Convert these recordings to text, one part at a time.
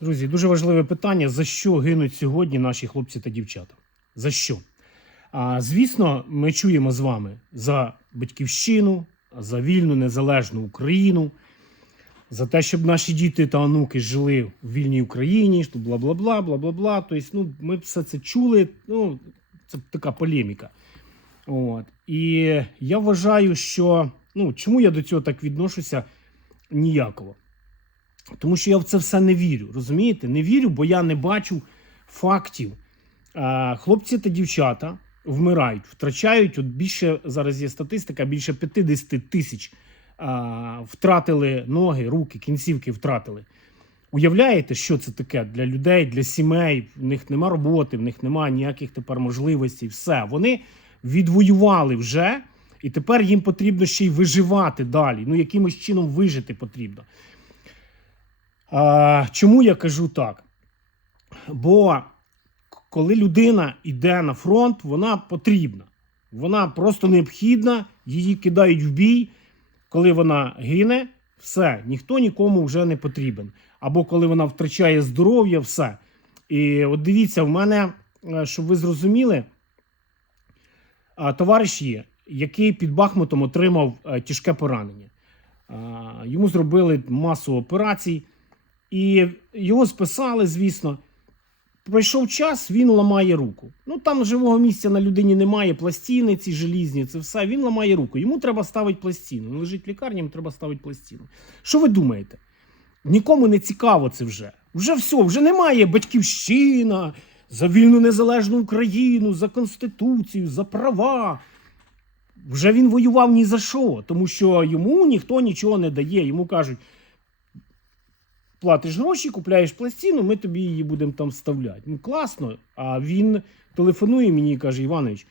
Друзі, дуже важливе питання: за що гинуть сьогодні наші хлопці та дівчата? За що? А, звісно, ми чуємо з вами за батьківщину, за вільну незалежну Україну, за те, щоб наші діти та онуки жили в вільній Україні, що бла бла бла бла бла бла. Тобто, ну, ми все це чули. Ну, це така полеміка. От. І я вважаю, що ну, чому я до цього так відношуся ніяково. Тому що я в це все не вірю. Розумієте? Не вірю, бо я не бачу фактів. Хлопці та дівчата вмирають, втрачають от більше зараз є статистика, більше 50 тисяч втратили ноги, руки, кінцівки втратили. Уявляєте, що це таке для людей, для сімей? В них нема роботи, в них нема ніяких тепер можливостей. Все, вони відвоювали вже, і тепер їм потрібно ще й виживати далі. Ну, якимось чином вижити потрібно. Чому я кажу так? Бо коли людина йде на фронт, вона потрібна. Вона просто необхідна, її кидають в бій. Коли вона гине, все, ніхто нікому вже не потрібен. Або коли вона втрачає здоров'я, все. І от дивіться, в мене, е, щоб ви зрозуміли, товариш є, який під Бахмутом отримав е, тяжке поранення. Йому зробили масу операцій, і його списали, звісно. Пройшов час, він ламає руку. Ну там живого місця на людині немає, пластини ці желізні, це все. Він ламає руку. Йому треба ставити пластину. Він лежить в лікарні, йому треба ставити пластину. Що ви думаєте? Нікому не цікаво це вже. Вже все, вже немає батьківщина за вільну незалежну Україну, за Конституцію, за права. Вже він воював ні за що, тому що йому ніхто нічого не дає. Йому кажуть: платиш гроші, купляєш пластину, ми тобі її будемо там вставляти. Ну, класно. А він телефонує мені і каже: Іванович,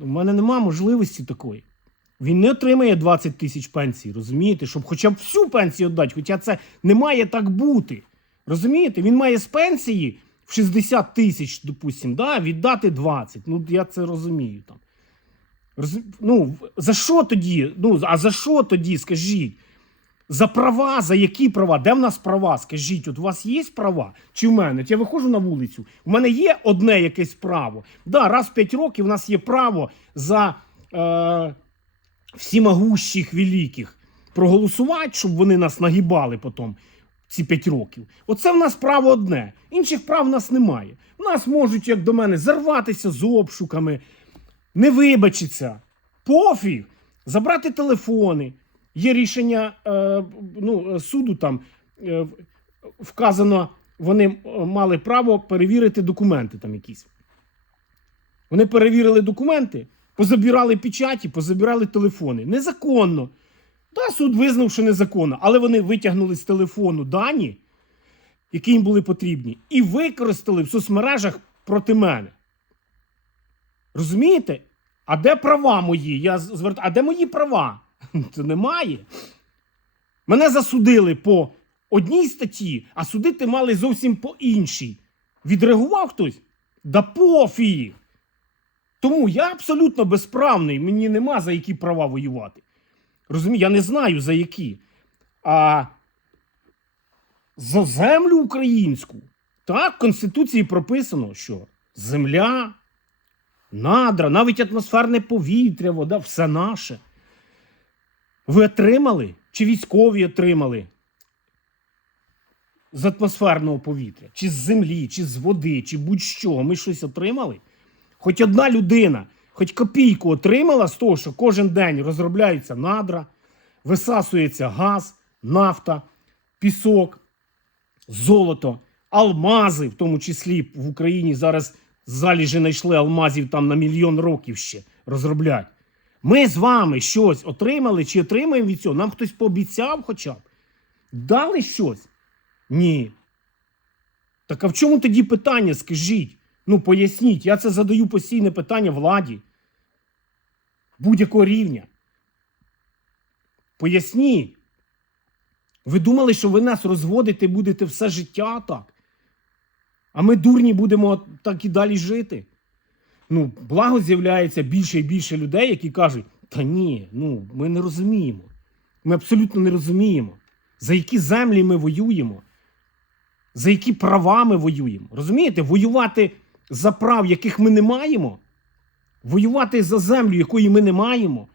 у мене нема можливості такої. Він не отримає 20 тисяч пенсій, розумієте, щоб хоча б всю пенсію віддати, хоча це не має так бути. Розумієте, він має з пенсії в 60 тисяч, допустимо, да, віддати 20. Ну, я це розумію там. Роз... Ну, за що тоді? Ну, а за що тоді, скажіть? За права, за які права? Де в нас права? Скажіть, от у вас є права? Чи в мене? Я виходжу на вулицю. У мене є одне якесь право. Да, раз в 5 років у нас є право за е, всімогущих великих проголосувати, щоб вони нас нагибали потім ці 5 років. Оце в нас право одне. Інших прав в нас немає. У нас можуть, як до мене, зарватися з обшуками, не вибачиться. Пофіг. Забрати телефони. Є рішення е, ну, суду там е, вказано, вони е, мали право перевірити документи там якісь. Вони перевірили документи, позабирали печаті, позабирали телефони. Незаконно. Да, суд визнав, що незаконно, але вони витягнули з телефону дані, які їм були потрібні, і використали в соцмережах проти мене. Розумієте? А де права мої? Я звер... А де мої права? Це немає. Мене засудили по одній статті, а судити мали зовсім по іншій. Відреагував хтось? Да пофіг! Тому я абсолютно безправний, мені нема за які права воювати. Розумію, я не знаю за які. А за землю українську. Так, в Конституції прописано, що земля, надра, навіть атмосферне повітря, вода, все наше. Ви отримали? Чи військові отримали? З атмосферного повітря, чи з землі, чи з води, чи будь-що. Ми щось отримали? Хоч одна людина, хоч копійку отримала з того, що кожен день розробляються надра, висасується газ, нафта, пісок, золото, алмази, в тому числі в Україні зараз заліжі знайшли алмазів там на мільйон років ще розроблять. Ми з вами щось отримали чи отримаємо від цього? Нам хтось пообіцяв хоча б? Дали щось? Ні. Так а в чому тоді питання? Скажіть? Ну, поясніть, я це задаю постійне питання владі будь-якого рівня. Поясніть. Ви думали, що ви нас розводите будете все життя так? А ми дурні будемо так і далі жити? Ну, благо з'являється більше і більше людей, які кажуть: та ні, ну ми не розуміємо. Ми абсолютно не розуміємо, за які землі ми воюємо. За які права ми воюємо? Розумієте? Воювати за прав, яких ми не маємо, воювати за землю, якої ми не маємо,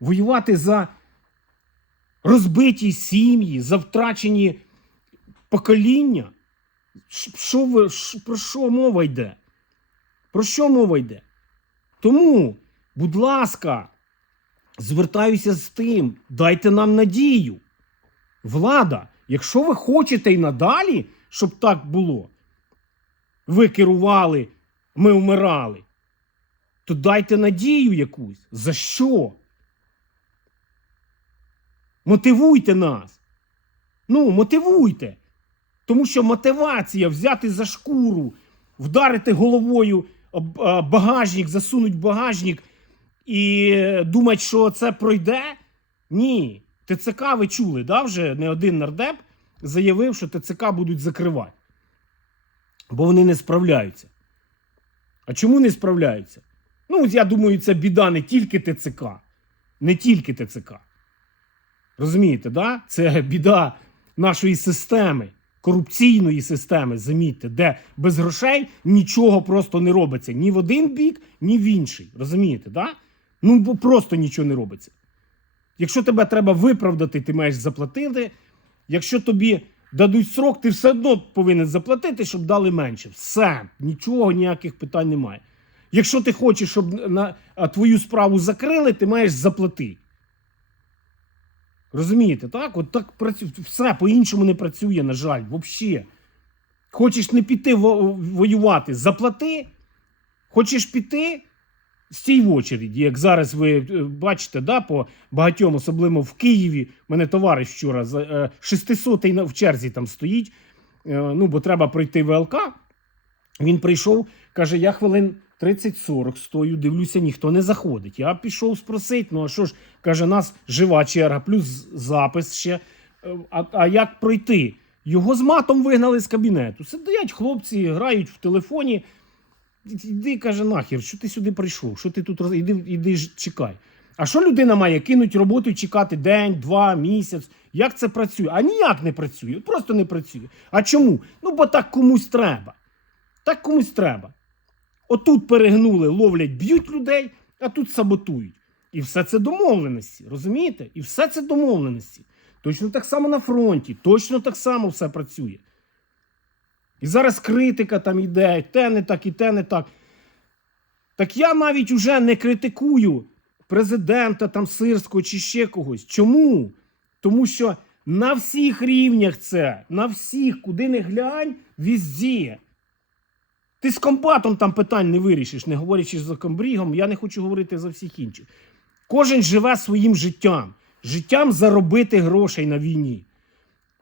воювати за розбиті сім'ї, за втрачені покоління. Що ви, про що мова йде? Про що мова йде? Тому, будь ласка, звертаюся з тим, дайте нам надію. Влада, якщо ви хочете і надалі, щоб так було, ви керували, ми вмирали, то дайте надію якусь. За що? Мотивуйте нас. Ну, мотивуйте. Тому що мотивація взяти за шкуру, вдарити головою багажник, засунуть багажник і е, думати, що це пройде. Ні. ТЦК ви чули, да? вже не один нардеп заявив, що ТЦК будуть закривати. Бо вони не справляються. А чому не справляються? Ну, я думаю, це біда не тільки ТЦК. Не тільки ТЦК. Розумієте, да? Це біда нашої системи, корупційної системи, замітьте, де без грошей нічого просто не робиться. Ні в один бік, ні в інший. Розумієте, да? Ну, бо просто нічого не робиться. Якщо тебе треба виправдати, ти маєш заплатити. Якщо тобі дадуть срок, ти все одно повинен заплатити, щоб дали менше. Все, нічого, ніяких питань немає. Якщо ти хочеш, щоб на, твою справу закрили, ти маєш заплатити. Розумієте, так? От так працює. Все по-іншому не працює, на жаль, взагалі. Хочеш не піти во- воювати, заплати. Хочеш піти, стій в очереді. Як зараз ви е, бачите, да, по багатьом, особливо в Києві, мене товариш вчора за е, 600 в черзі там стоїть. Е, ну, бо треба пройти ВЛК. Він прийшов, каже: я хвилин 30-40 стою, дивлюся, ніхто не заходить. Я пішов спросити, ну а що ж, каже, нас жива черга, плюс запис ще. Е, А, а як пройти? Його з матом вигнали з кабінету. Сидять хлопці, грають в телефоні. Іди, каже, нахер, що ти сюди прийшов? Що ти тут роз... іди, іди чекай. А що людина має кинуть роботу і чекати день, два, місяць? Як це працює? А ніяк не працює, просто не працює. А чому? Ну, бо так комусь треба. Так комусь треба. Отут перегнули, ловлять, б'ють людей, а тут саботують. І все це домовленості, розумієте? І все це домовленості. Точно так само на фронті, точно так само все працює. І зараз критика там йде, те не так, і те не так. Так я навіть уже не критикую президента там Сирського чи ще когось. Чому? Тому що на всіх рівнях це, на всіх, куди не глянь, візде. Ти з комбатом там питань не вирішиш, не говорячи за комбрігом, я не хочу говорити за всіх інших. Кожен живе своїм життям, життям заробити грошей на війні,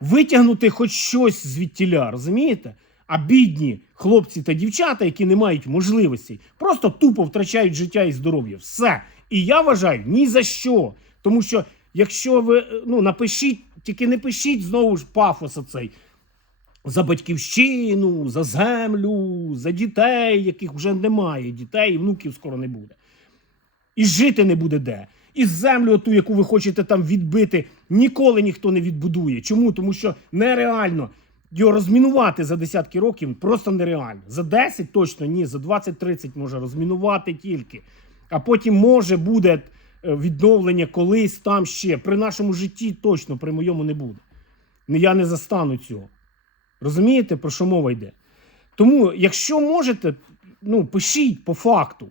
витягнути хоч щось звідтіля, розумієте? А бідні хлопці та дівчата, які не мають можливостей, просто тупо втрачають життя і здоров'я. Все. І я вважаю ні за що. Тому що якщо ви е, ну, напишіть, тільки не пишіть знову ж пафос оцей за батьківщину, за землю, за дітей, яких вже немає дітей, і внуків скоро не буде. І жити не буде де. І землю, ту, яку ви хочете там відбити, ніколи ніхто не відбудує. Чому? Тому що нереально його розмінувати за десятки років просто нереально. За 10 точно ні, за 20-30 може розмінувати тільки. А потім може буде е, відновлення колись там ще. При нашому житті точно при моєму не буде. Ну, Я не застану цього. Розумієте, про що мова йде? Тому, якщо можете, ну, пишіть по факту.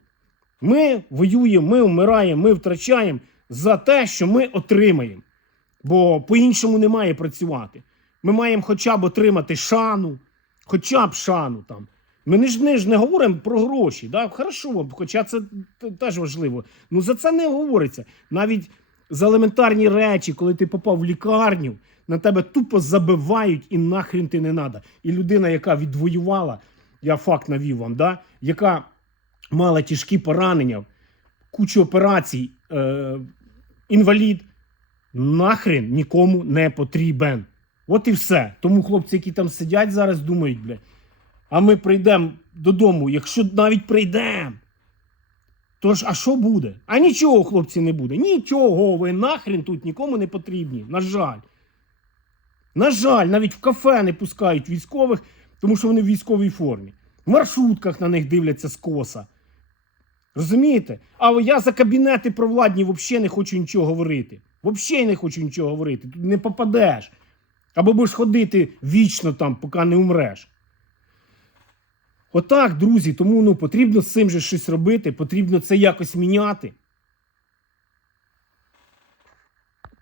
Ми воюємо, ми вмираємо, ми втрачаємо за те, що ми отримаємо. Бо по-іншому немає працювати. Ми маємо хоча б отримати шану, хоча б шану там. Ми ж не, ж не говоримо про гроші. Да? Хорошо, хоча це теж важливо. Ну за це не говориться. Навіть за елементарні речі, коли ти попав в лікарню, на тебе тупо забивають і нахрін ти не треба. І людина, яка відвоювала, я факт навів вам, да? яка мала тяжкі поранення, кучу операцій, е, інвалід, нахрен нікому не потрібен. От і все. Тому хлопці, які там сидять зараз, думають, блядь, а ми прийдемо додому, якщо навіть прийдемо. То ж, а що буде? А нічого, хлопці, не буде. Нічого, ви нахрен тут нікому не потрібні. На жаль. На жаль, навіть в кафе не пускають військових, тому що вони в військовій формі. В маршрутках на них дивляться скоса. Розумієте? А я за кабінети провладні взагалі не хочу нічого говорити. Взагалі не хочу нічого говорити. Тут не попадеш. Або будеш ходити вічно там, поки не умреш. Отак, друзі, тому ну, потрібно з цим же щось робити, потрібно це якось міняти.